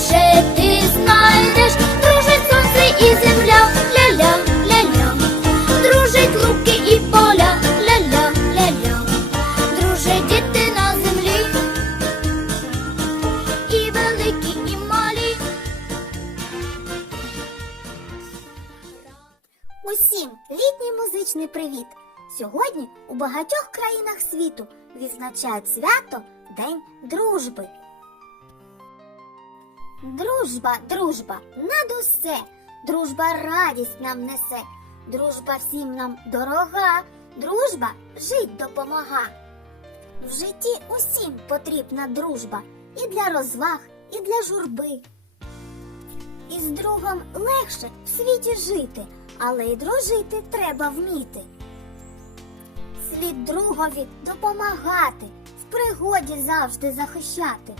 більше ти знайдеш. Дружить сонце і земля, ля-ля, ля-ля. Дружить луки і поля, ля-ля, ля-ля. Дружать діти на землі. І великі, і малі. Усім літній музичний привіт! Сьогодні у багатьох країнах світу відзначають свято День дружби. Дружба, дружба, над усе, дружба радість нам несе, дружба всім нам дорога, дружба жить допомога. В житті усім потрібна дружба і для розваг, і для журби. Із другом легше в світі жити, але й дружити треба вміти. Слід другові допомагати, в пригоді завжди захищати.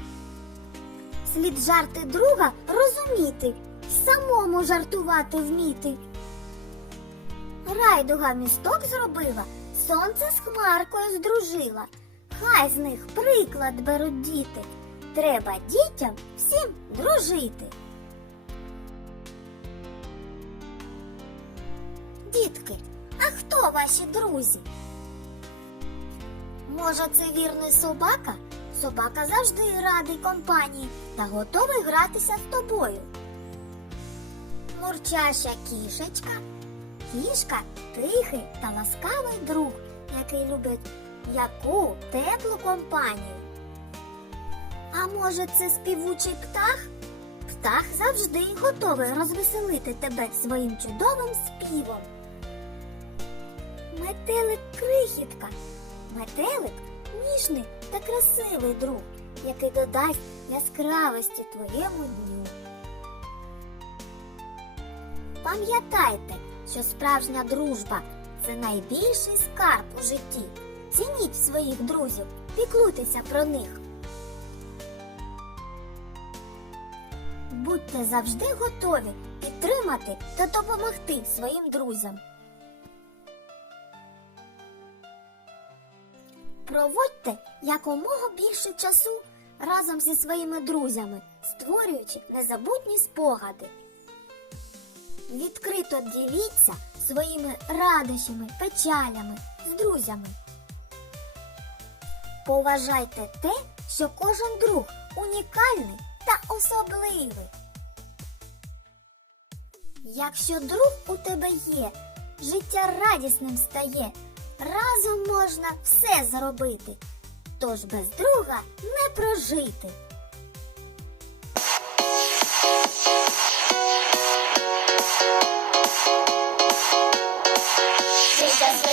Слід жарти друга розуміти, самому жартувати вміти. Райдуга місток зробила, сонце з хмаркою здружила. Хай з них приклад беруть діти. Треба дітям всім дружити. Дітки, а хто ваші друзі? Може, це вірний собака? Собака завжди радий компанії та готовий гратися з тобою. Мурчаща кішечка. Кішка тихий та ласкавий друг, який любить яку теплу компанію. А може, це співучий птах? Птах завжди готовий розвеселити тебе своїм чудовим співом. Метелик крихітка. Метелик ніжний та красивий друг, який додасть яскравості твоєму дню. Пам'ятайте, що справжня дружба це найбільший скарб у житті. Цініть своїх друзів, піклуйтеся про них. Будьте завжди готові підтримати та допомогти своїм друзям. Проводьте якомога більше часу разом зі своїми друзями, створюючи незабутні спогади. Відкрито діліться своїми радощами, печалями з друзями. Поважайте те, що кожен друг унікальний та особливий. Якщо друг у тебе є, життя радісним стає, разом можна все зробити, тож без друга не прожити. Just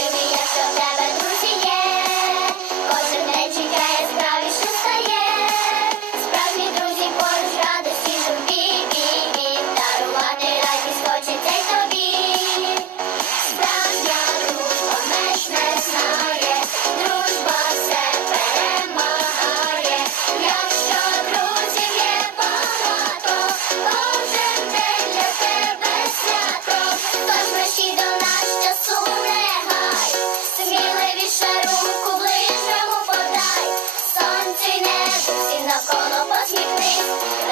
Música